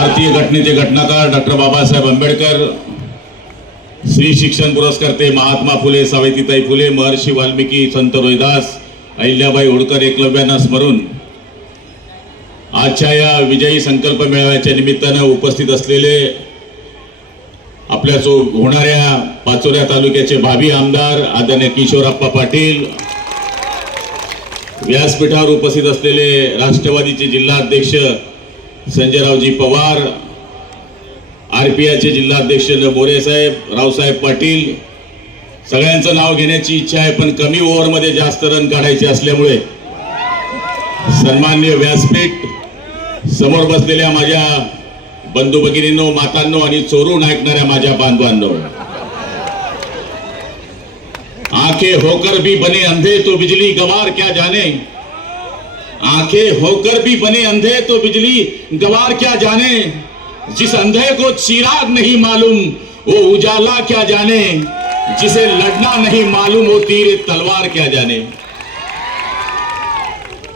भारतीय घटनेचे घटनाकार डॉक्टर बाबासाहेब आंबेडकर श्री शिक्षण पुरस्कर्ते महात्मा फुले सावित्रीताई फुले महर्षी वाल्मिकी संत रोहिदास अहिल्याबाई होळकर एकलव्यांना स्मरून आजच्या या विजयी संकल्प मेळाव्याच्या निमित्तानं उपस्थित असलेले आपल्या सो होणाऱ्या पाचोऱ्या तालुक्याचे भावी आमदार आदरणीय किशोरप्पा पाटील व्यासपीठावर उपस्थित असलेले राष्ट्रवादीचे जिल्हाध्यक्ष संजयरावजी पवार आर पी आयचे जिल्हाध्यक्ष मोरे साहेब रावसाहेब पाटील सगळ्यांचं नाव घेण्याची इच्छा आहे पण कमी ओव्हरमध्ये जास्त रन काढायचे असल्यामुळे सन्मान्य व्यासपीठ समोर बसलेल्या माझ्या बंधू भगिनींनो मातांनो आणि चोरून ऐकणाऱ्या माझ्या बांधवांनो. आखे होकर भी बने अंधे तो बिजली गवार क्या जाने? आंखें होकर भी बने अंधे तो बिजली गवार क्या जाने? जिस अंधे को चिराग नहीं मालूम वो उजाला क्या जाने? जिसे लढना नहीं मालूम वो तीर तलवार क्या जाने?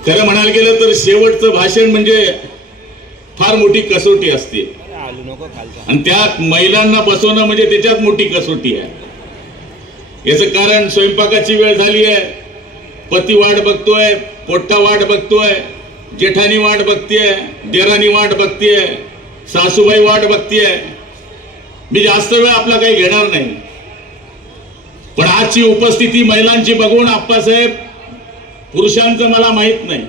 खरं म्हणायला गेलं तर शेवटचं भाषण म्हणजे फार मोठी कसोटी असते. आणि त्यात महिलांना बसवणं म्हणजे त्याच्यात मोठी कसोटी आहे. याचं कारण स्वयंपाकाची वेळ झाली आहे. पती वाट बघतोय. पोट्टा वाट बघतोय जेठानी वाट बघतीये देरानी वाट बघतीये सासूबाई वाट बघतीये. मी जास्त वेळ आपला काही घेणार नाही. पण आजची उपस्थिती महिलांची बघून आप्पासाहेब पुरुषांचं मला माहीत नाही.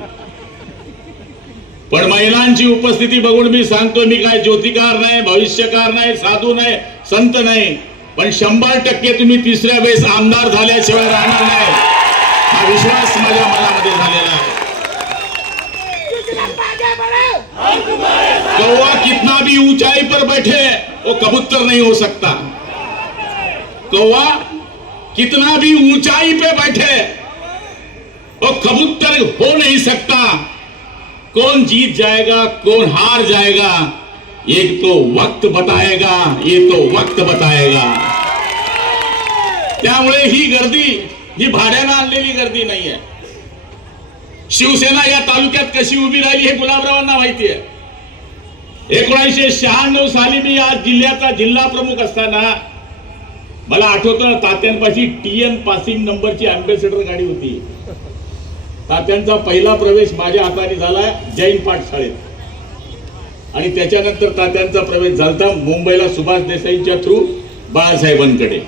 पण महिलांची उपस्थिती बघून मी सांगतो मी काय ज्योतिकार नाही भविष्यकार नाही साधू नाही संत नाही. पण शंभर टक्के तुम्ही तिसऱ्या वेळेस आमदार झाल्याशिवाय राहणार नाही. हा विश्वास माझ्या मनामध्ये झालेला कौवा कितना भी ऊंचाई पर बैठे, वो कबूतर नहीं हो सकता। कौवा कितना भी ऊंचाई पे बैठे, वो कबूतर हो नहीं सकता। कौन जीत जाएगा, कौन हार जाएगा ये तो वक्त बताएगा ये तो वक्त बताएगा। त्यामुळे ही गर्दी, ही भाड्यानं आणलेली गर्दी नाहीये शिवसेना या तालुक्यात कशी उभी राहिली हे गुलाबरावांना माहिती आहे. एकोणीसशे शहाण्णव साली मी आज जिल्ह्याचा जिल्हा प्रमुख असताना मला आठवतं तात्यांपाशी टी एन पासिंग नंबरची अँबेसेडर गाडी होती. तात्यांचा पहिला प्रवेश माझ्या हाताने झाला जैन पाठशाळेत. आणि त्याच्यानंतर तात्यांचा प्रवेश झाला मुंबईला सुभाष देसाईंच्या थ्रू बाळासाहेबांकडे.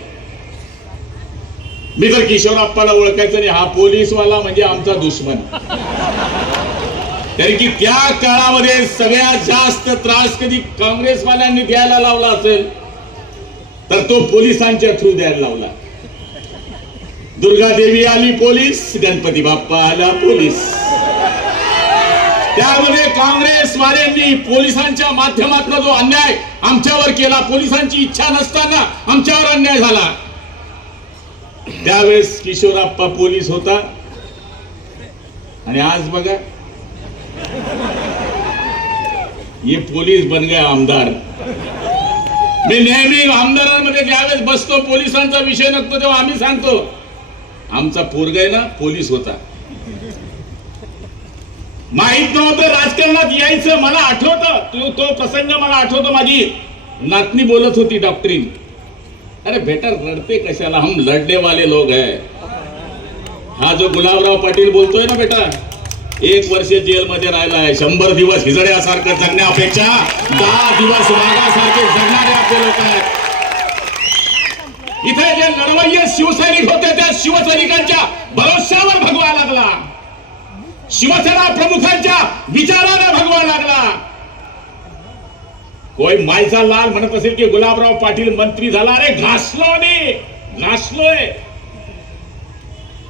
मी तर किशोरप्पाला ओळखायचं नाही हा पोलीसवाला म्हणजे आमचा दुश्मन. तरी की त्या काळामध्ये सगळ्यात जास्त त्रास कधी काँग्रेसवाल्यांनी द्यायला लावला असेल तर तो पोलिसांच्या थ्रू द्यायला लावला. दुर्गा देवी आली पोलीस गणपती बाप्पा आला पोलीस. त्यामध्ये काँग्रेसवाल्यांनी पोलिसांच्या माध्यमातून जो अन्याय आमच्यावर केला पोलिसांची इच्छा नसताना आमच्यावर अन्याय झाला. त्यावेळेस किशोराप्पा पोलीस होता. आणि आज बघा ये पोलीस बन गए आमदार. मी नेहमी आमदारांमध्ये ज्यावेळेस बसतो पोलिसांचा विषय नसतो तेव्हा आम्ही सांगतो आमचा पोरगाय आहे ना पोलीस होता. माहीत नव्हतं राजकारणात यायचं मला आठवतं तो तो प्रसंग मला आठवतो माझी नातनी बोलत होती डॉक्टरीन अरे बेटा लढते कशाला? हम लढने वाले लोग है। हा जो गुलाबराव पाटील बोलतोय ना बेटा एक वर्ष जेलमध्ये राहिला आहे शंभर दिवस हिजड्यासारखं जगण्यापेक्षा दहा दिवस वाघासारखे जगणारे आपले लोक आहेत. इथे जे लढवय्य शिवसैनिक होते त्या शिवसैनिकांच्या भरोश्यावर भगवा लागला. शिवसेना प्रमुखांच्या विचाराने भगवा लागला. होय मायचा लाल म्हणत असेल की गुलाबराव पाटील मंत्री झाला? अरे घासलो ने घासलोय.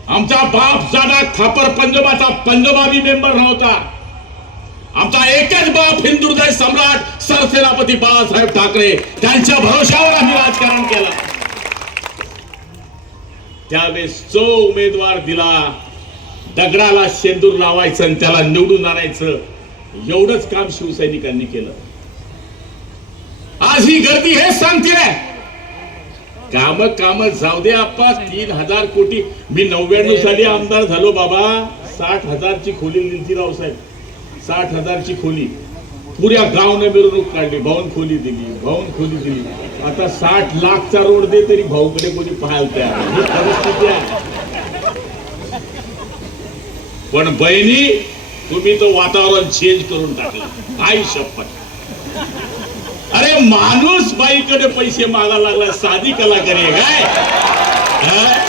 आमचा बाप जादा खापर पंजोबाचा पंजोबाबी मेंबर नव्हता. आमचा एकच बाप हिंदुदय सम्राट सरसेनापती बाळासाहेब ठाकरे त्यांच्या भरोशावर आम्ही राजकारण केलं. त्यावेळेस जो उमेदवार दिला दगडाला शेंदूर लावायचं आणि त्याला निवडून आणायचं एवढंच काम शिवसैनिकांनी केलं. ही गर्दी हेच सांगते काम काम जाऊ दे आप्पा. तीन हजार कोटी. मी नव्याण्णव साली आमदार झालो बाबा. साठ हजारची खोली दिली रावसाहेब साठ हजारची खोली. पुऱ्या गावनं मिरवणूक काढली. भाऊन खोली दिली. भाऊन खोली दिली. आता साठ लाखचा रोड दे तरी भाऊकडे कोणी पाहायला तयार. ही परिस्थिती आहे. पण बहिणी तुम्ही तो वातावरण चेंज करून टाकलं. आई शपथ. अरे माणूस बाईकडे पैसे मागा लागला साधी कलाकारी आहे काय?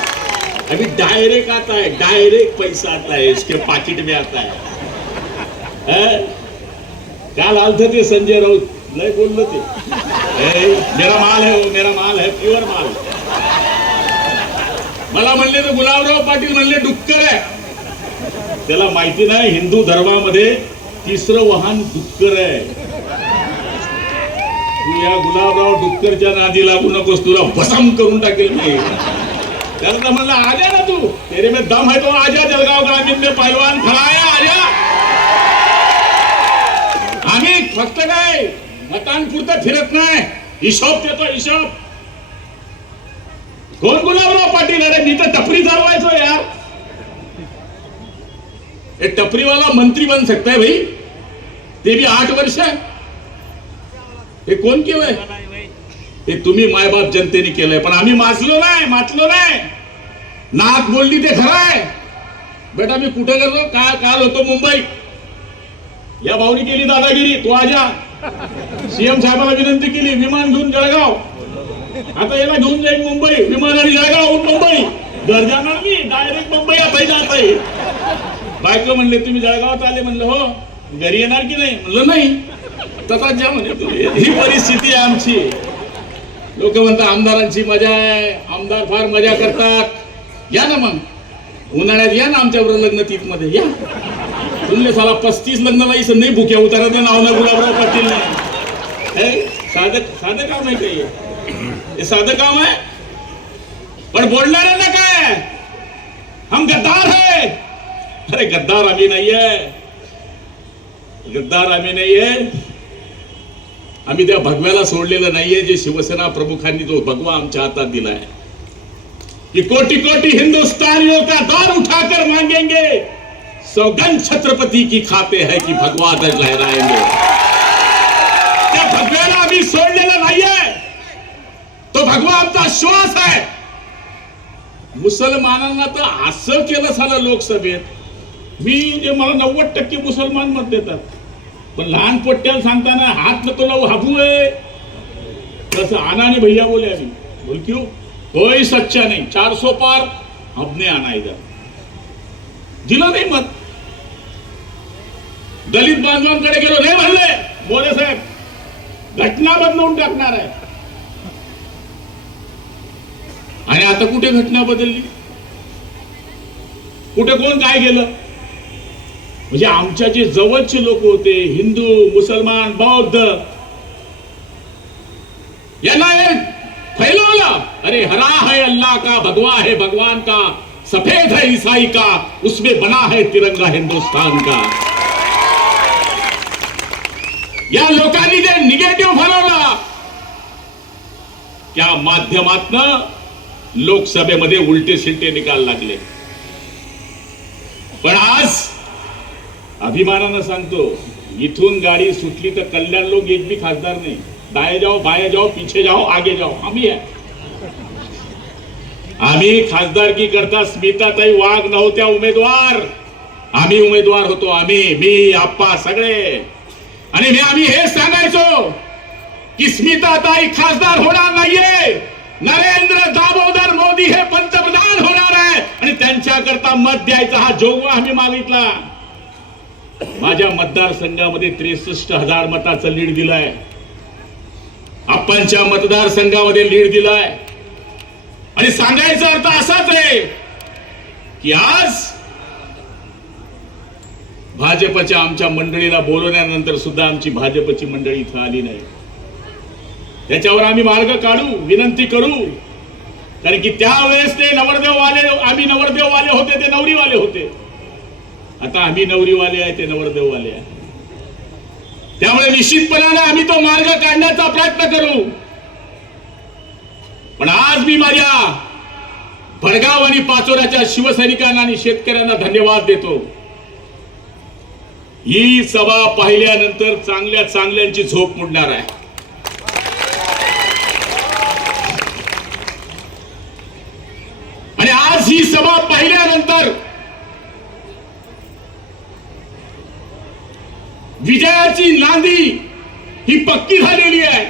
अभी डायरेक्ट आता है डायरेक्ट पैसा आता है इसके पाकिट में आता है? काल आलत ते संजय राऊत लय बोललो ते. मेरा माल है वो मेरा माल है प्युअर माल. मला म्हणले तर गुलाबराव पाटील म्हणले डुक्कर आहे त्याला माहिती नाही हिंदू धर्मामध्ये तिसरं वाहन डुक्कर आहे तू या गुलाबराव डुक्करच्या नादी लागू नकोस तुला भसम करून टाकेल मी. त्याला तर म्हणलं आजा ना तू. तेरे में दम है तो आजा जलगाव ग्रामीण में पहलवान खड़ा आजा. आम्ही फक्त काय मतांपुरतं फिरत नाही. हिशोब देतो हिशोब. कोण गुलाबराव पाटील? अरे मी तर टपरी चालवायचो यार. हे टपरीवाला मंत्री बन सकता है भाई? ते भी आठ वर्ष हे कोण केलंय? हे तुम्ही मायबाप जनतेने केलंय. पण आम्ही माचलो नाही माचलो नाही. नाक बोलली ते खरं आहे बेटा मी कुठे करतो काल काल होतो मुंबई. या भाऊनी केली दादागिरी तो आजा. सीएम साहेबाला विनंती केली विमान घेऊन जळगाव. आता याला घेऊन जाईल मुंबई. विमानाने जळगाव मुंबई. घर जाणार मी. डायरेक्ट मुंबई आता जात आहे बायको म्हणले तुम्ही जळगावात आले. म्हणलं हो. घरी येणार की नाही? म्हणलं नाही. तसा ज्या म्हणजे ही परिस्थिती आहे आमची. लोक म्हणतात आमदारांची मजा आहे. आमदार फार मजा करतात. या ना मग. उन्हाळ्यात या ना आमच्याबरोबर लग्न तीत मध्ये या. तुमने साला पस्तीस लग्न नाही सर नाही भुक्या उतारायचं नाव ना गुलाबराव पाटील नाही साधं साधं काम आहे काही हे साधं काम आहे. पण बोलणाऱ्यांना काय हम गद्दार है. अरे गद्दार आम्ही नाहीये. गद्दार आम्ही नाहीये. आम्ही त्या भगव्याला सोडलेलं नाहीये जे शिवसेना प्रमुखांनी जो भगवा आमच्या हातात दिलाय. कि कोटी कोटी हिंदुस्तानियों का दार उठाकर मांगेंगे? सौगन छत्रपति की खाते है की भगवा ध्वज लहराएंगे। त्या भगव्याला आम्ही सोडलेलं नाहीये. तो भगवा आमचा श्वास आहे. मुसलमानांना तर असं केलं झालं लोकसभेत. मी जे मला नव्वद टक्के मुसलमान मत देतात. पण लहान पोट्याला सांगताना हात नको लावू हाफू आहे. तसं आनाने भैया बोले आम्ही. बोल क्यों हो. कोई सच्चा नाही. चार सो पार हमने आना इधर. दिलं नाही मत. दलित बांधवांकडे गेलो. नाही म्हणले. मोरे साहेब घटना बदलवून टाकणार आहे. आणि आता कुठे घटना बदलली? कुठे कोण काय गेलं म्हणजे आमच्या जे जवळचे लोक होते हिंदू मुसलमान बौद्ध यांना हे फैलवलं अरे हरा है अल्लाह का भगवा है भगवान का सफेद है ईसाई का उसमें बना है तिरंगा हिंदुस्तान का। या लोकांनी जे निगेटिव्ह फैलवलं त्या माध्यमातनं लोकसभेमध्ये उलटे सिलटे निकाल लागले. पण आज अभिमानानं सांगतो इथून गाडी सुटली तर कल्याण लोक एक बी खासदार नाही. दाये जाओ बाया जाओ पीछे जाओ आगे जाओ. आम्ही आहे. आम्ही खासदारकी करता स्मिताताई वाघ नव्हत्या उमेदवार. आम्ही उमेदवार होतो आम्ही मी आप्पा सगळे. आणि मी आम्ही हे सांगायचो की स्मिताताई खासदार होणार नाहीये. नरेंद्र दामोदर मोदी हे पंतप्रधान होणार आहे आणि त्यांच्याकरता मत द्यायचा हा जोगवा आम्ही मागितला. माझ्या मतदारसंघामध्ये त्रेसष्ट हजार मताचं लीड दिलाय. आप्पांच्या मतदारसंघामध्ये लीड दिलाय. आणि सांगायचा अर्थ असाच आहे की आज भाजपच्या आमच्या मंडळीला बोलवल्यानंतर सुद्धा आमची भाजपची मंडळी इथं आली नाही. त्याच्यावर आम्ही मार्ग काढू विनंती करू. कारण की त्यावेळेस ते नवरदेव वाले आम्ही नवरदेव वाले होते ते नवरीवाले होते. आता आम्ही नवरीवाले आहे ते नवरदेव वाले आहे. त्यामुळे निश्चितपणाने आम्ही तो मार्ग काढण्याचा प्रयत्न करू. पण आज मी माझ्या भडगाव आणि पाचोऱ्याच्या शिवसैनिकांना आणि शेतकऱ्यांना धन्यवाद देतो. ही सभा पाहिल्यानंतर चांगल्या चांगल्यांची झोप मोडणार आहे. आणि आज ही सभा पाहिल्यानंतर विजयाची नांदी ही पक्की झालेली आहे.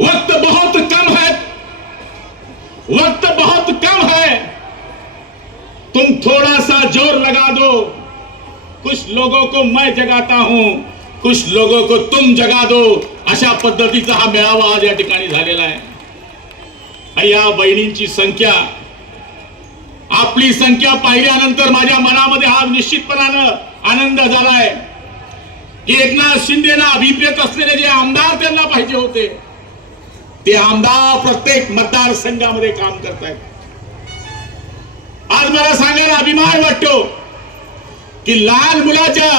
वक्त बहुत कम है. वक्त बहुत कम है. तुम थोड़ा सा जोर लगा दो. कुछ लोगों को मैं जगाता हूं. कुछ लोगों को तुम जगा दो. अशा पद्धतीचा हा मेळावा आज या ठिकाणी झालेला आहे. या बहिणींची संख्या आपली संख्या पाहिल्यानंतर माझ्या मनामध्ये हा निश्चितपणानं आनंद झालाय. की एकनाथ शिंदेना अभिप्रेत असलेले जे आमदार त्यांना पाहिजे होते ते आमदार प्रत्येक मतदारसंघामध्ये काम करतायत. आज मला सांगायला अभिमान वाटतो की लहान मुलाच्या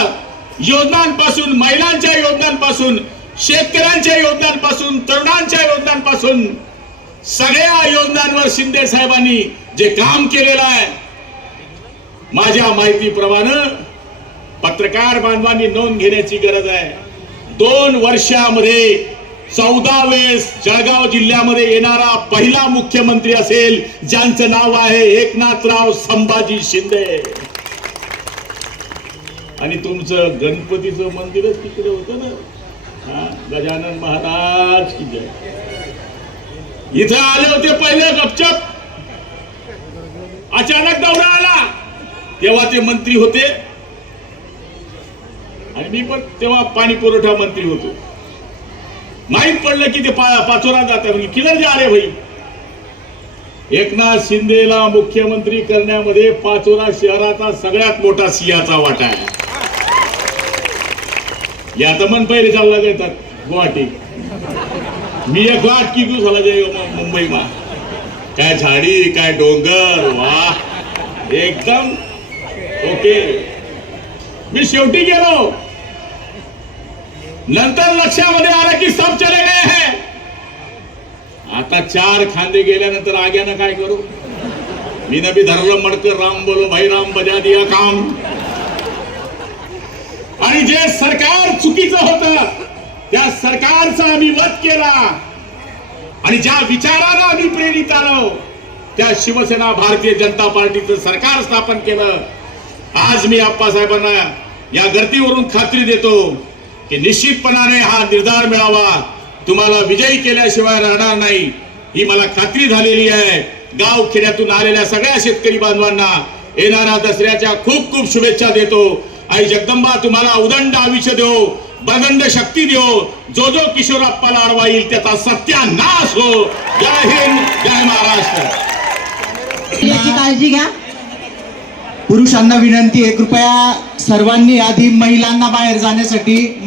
योजनांपासून महिलांच्या योजनांपासून शेतकऱ्यांच्या योजनांपासून तरुणांच्या योजनांपासून सगळ्या योजनांवर शिंदे साहेबांनी जे काम केलेलं आहे माझ्या माहितीप्रमाणे पत्रकार बांधवांनी नोंद घेण्याची गरज आहे. दोन वर्षामध्ये चौदा वेळेस जळगाव जिल्ह्यामध्ये येणारा पहिला मुख्यमंत्री असेल ज्यांचं नाव आहे एकनाथराव संभाजी शिंदे. आणि तुमचं गणपतीचं मंदिरच तिकडे होतं ना? हा गजानन महाराज की जय. इथं आले होते पहिले गपचप. अचानक दौरा आला. तेव्हा ते मंत्री होते. मी पण तेव्हा पाणी पुरवठा मंत्री होतो. माहीत पडलं की ते पा पाचोरा जात म्हणजे किलर जे आले भाई? एकनाथ शिंदेला मुख्यमंत्री करण्यामध्ये पाचोरा शहराचा सगळ्यात मोठा सिंहाचा वाटा आहे. या तर मन पहिले चालला जातात गुवाहाटी. मी एक वाट की दिवस झाला मुंबई मा काय झाडी काय डोंगर वा एकदम ओके. मी शेवटी गेलो. नंतर लक्षामध्ये आलं की सब चले गए हैं. आता चार खांदे गेल्यानंतर आग्यानं काय करू? मी नबी धरलं मडकर राम बोलो भाई राम बजा दिया काम. आणि जे सरकार चुकीचं होतं त्या सरकारचा आम्ही वध केला. आणि ज्या विचाराला आम्ही प्रेरित आलो त्या शिवसेना भारतीय जनता पार्टीचं सरकार स्थापन केलं. आज मी आप्पासाहेबांना या गर्दीवरून खात्री देतो की निश्चितपणाने हा निर्धार मिळावा. तुम्हाला विजयी केल्याशिवाय राहणार नाही. ही मला खात्री झालेली आहे. गाव खेड्यातून आलेल्या सगळ्या शेतकरी बांधवांना येणाऱ्या दसऱ्याच्या खूप खूप शुभेच्छा देतो. आई जगदंबा तुम्हाला उदंड आयुष्य देव बदंड शक्ती देव जो जो किशोरप्पाला अडवा येईल त्याचा सत्यानाश हो. जय हिंद जय महाराष्ट्र. याची काळजी घ्या. पुरुषांना विनंती आहे कृपया सर्वांनी आधी महिलांना बाहेर जाण्यासाठी